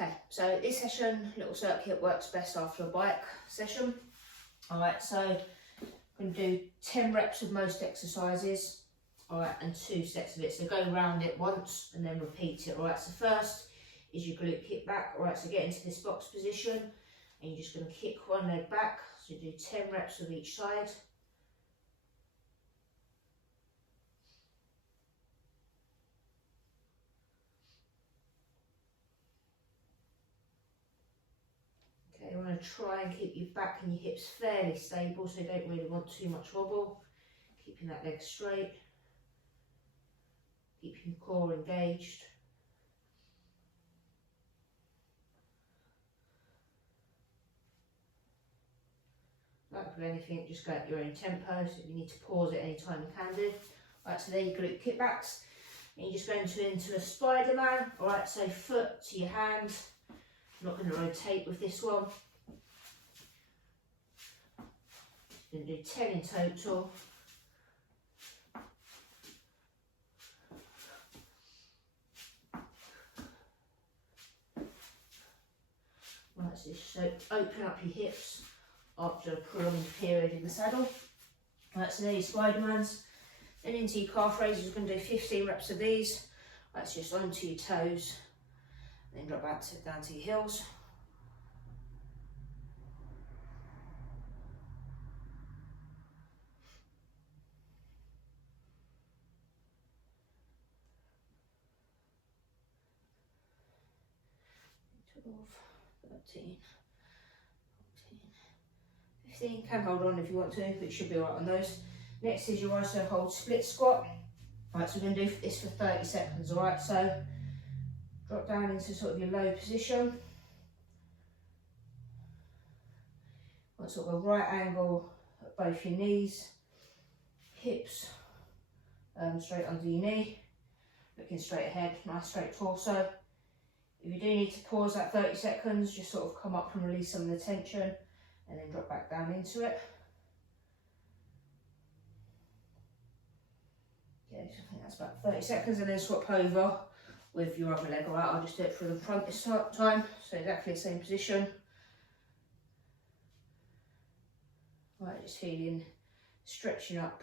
Okay, so this session, little circuit, works best after a bike session. Alright, so I'm going to do 10 reps of most exercises, alright, and 2 sets of it. So go around it once and then repeat it. Alright, so first is your glute kick back. Alright, so get into this box position and you're just going to kick one leg back. So you do 10 reps of each side. Okay, you want to try and keep your back and your hips fairly stable, so you don't really want too much wobble. Keeping that leg straight. Keeping your core engaged. Like with anything, just go at your own tempo, so if you need to pause at any time, you can do. Right, so there you glute kickbacks. And you're just going into a Spider-Man. Alright, so foot to your hand. I'm not going to rotate with this one. Going to do 10 in total. Right, so open up your hips after a prolonged period in the saddle. Right, so there your Spider-Mans. Then into your calf raises, we're going to do 15 reps of these. That's just onto your toes. Then drop back down to your heels. 12, 13, 14, 15. Can hold on if you want to, but you should be alright on those. Next is your iso hold split squat. Right, so we're going to do this for 30 seconds, alright? So drop down into sort of your low position. Want sort of a right angle at both your knees, hips straight under your knee, looking straight ahead, nice straight torso. If you do need to pause that 30 seconds, just sort of come up and release some of the tension and then drop back down into it. Okay, so I think that's about 30 seconds, and then swap over with your other leg. Alright, I'll just do it for the front this time, so exactly the same position. Right, just feeling stretching up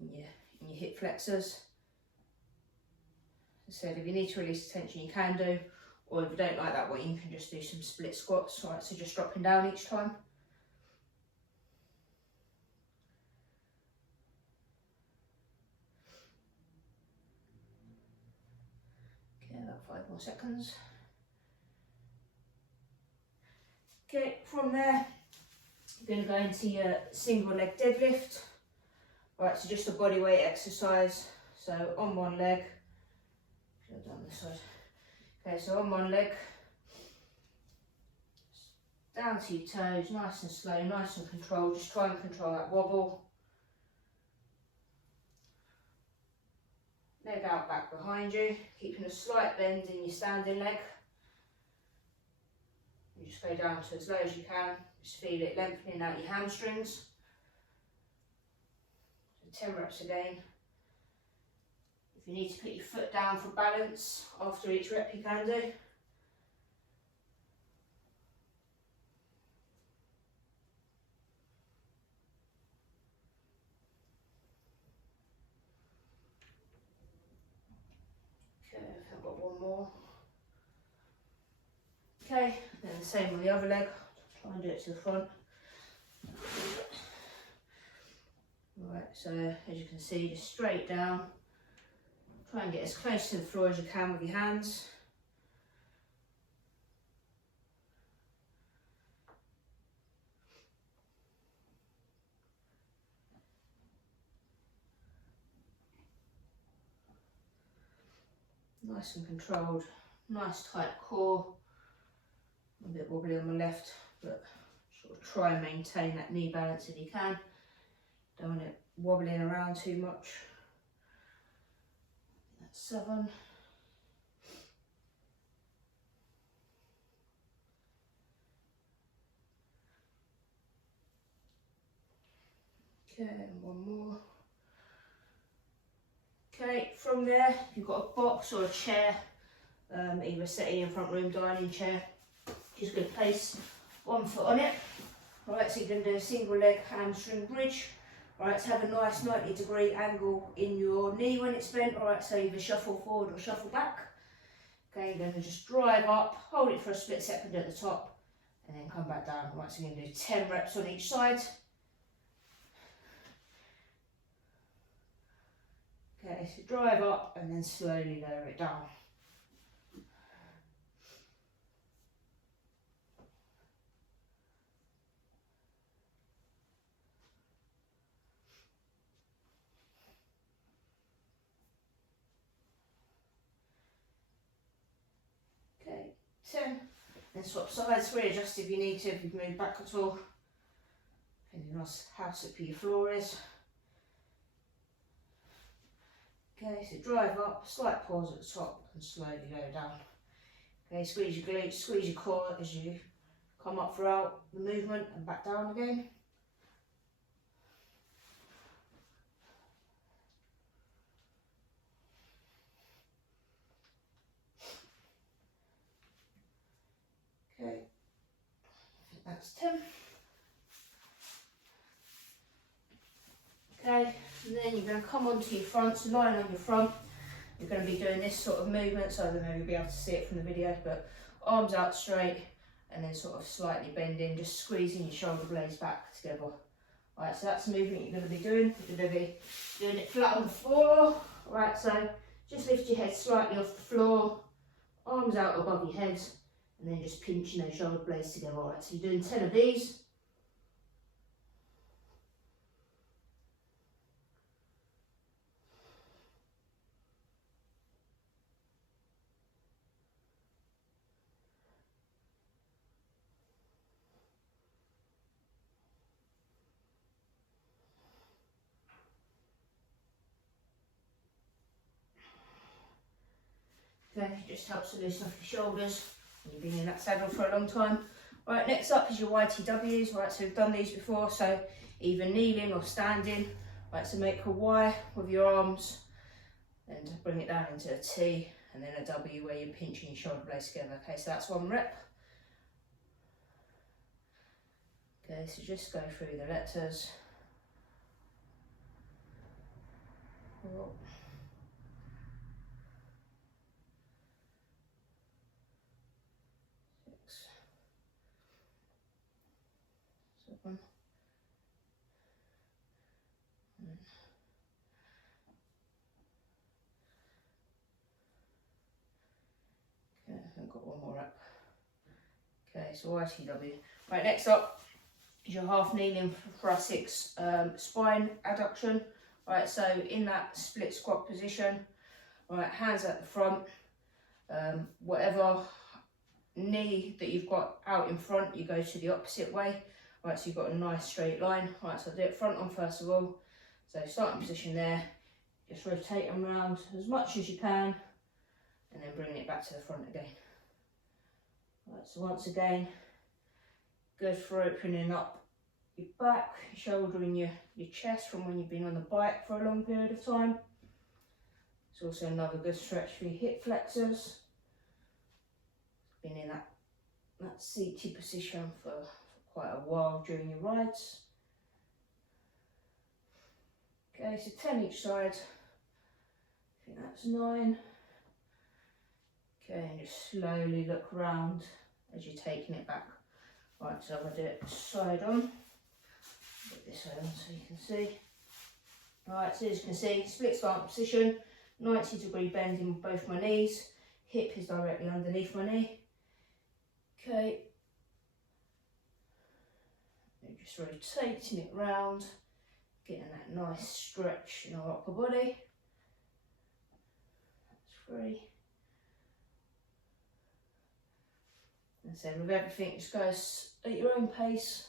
in your hip flexors. As I said, if you need to release the tension, you can do, or if you don't like that one, you can just do some split squats. Alright, so just dropping down each time. Okay, about 5 more seconds. Okay, from there, you're going to go into your single leg deadlift. Right, so just a body weight exercise. So on one leg, should have done this side. Okay, so on one leg, down to your toes, nice and slow, nice and controlled. Just try and control that wobble. Leg out back behind you, keeping a slight bend in your standing leg. You just go down to as low as you can. Just feel it lengthening out your hamstrings. So 10 reps again. If you need to put your foot down for balance after each rep, you can do. Okay, I've got one more. Okay, then the same with the other leg. Try and do it to the front. Right, so as you can see, just straight down. Try and get as close to the floor as you can with your hands. Nice and controlled, nice tight core. A bit wobbly on the left, but sort of try and maintain that knee balance if you can. Don't want it wobbling around too much. That's 7. Okay, and one more. Okay, from there, you've got a box or a chair either settee in front room, dining chair. Just going to place one foot on it. Right, so you're going to do a single leg hamstring bridge. Right, so have a nice 90-degree angle in your knee when it's bent. Right, so either shuffle forward or shuffle back. Okay, you're going to just drive up, hold it for a split second at the top, and then come back down. Right, so you're going to do 10 reps on each side. Okay, so drive up and then slowly lower it down. Okay, 10. Then swap sides, readjust if you need to, if you've moved back at all. Depending on how slippery your floor is. Okay, so drive up, slight pause at the top and slowly lower down. Okay, squeeze your glutes, squeeze your core as you come up throughout the movement and back down again. Okay, I think that's 10. Okay, and then you're going to come onto your front, so lying on your front. You're going to be doing this sort of movement, so I don't know if you'll be able to see it from the video, but arms out straight and then sort of slightly bending, just squeezing your shoulder blades back together. Right, so that's the movement you're going to be doing. You're going to be doing it flat on the floor. Right, so just lift your head slightly off the floor, arms out above your head, and then just pinching those shoulder blades together. Right, so you're doing 10 of these. Okay, it just helps to loosen off your shoulders when you've been in that saddle for a long time. Right, next up is your YTWs. Right, so we've done these before, so either kneeling or standing. Right, so make a Y with your arms and bring it down into a T and then a W where you're pinching your shoulder blades together. Okay, so that's 1 rep. Okay, so just go through the letters. 4, 6, 7, 8. Okay, I've got 1 more rep. Okay, so YTW. Right, next up is your half kneeling thoracic spine adduction. Right, so in that split squat position, right, hands at the front, whatever knee that you've got out in front, you go to the opposite way. Right, so you've got a nice straight line. Right, so I'll do it front on first of all. So starting position there, just rotate them around as much as you can, and then bring it back to the front again. Right, so once again, go for opening up your back, your shoulder and your chest from when you've been on the bike for a long period of time. It's also another good stretch for your hip flexors. Been in that seated position for quite a while during your rides. Okay, so 10 each side. I think that's 9. Okay, and just slowly look round as you're taking it back. Right, so I'm going to do it side on. Put this side on so you can see. Right, so as you can see, split stance position, 90-degree bend in both my knees. Hip is directly underneath my knee. Okay. And just rotating it round, getting that nice stretch in our upper body. That's 3. And so with everything, just go at your own pace.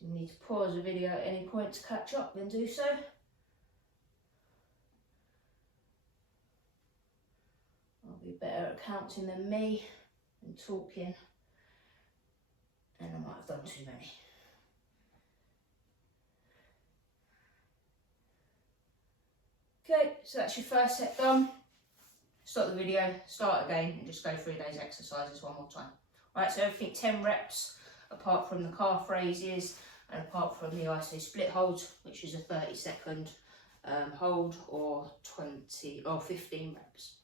If you need to pause the video at any point to catch up, then do so. I'll be better at counting than me and talking, and I might have done too many. Okay, so that's your first set done. stop the video, start again, and just go through those exercises one more time. Right, so everything 10 reps, apart from the calf raises and apart from the iso split holds, which is a 30-second hold, or 20 or 15 reps.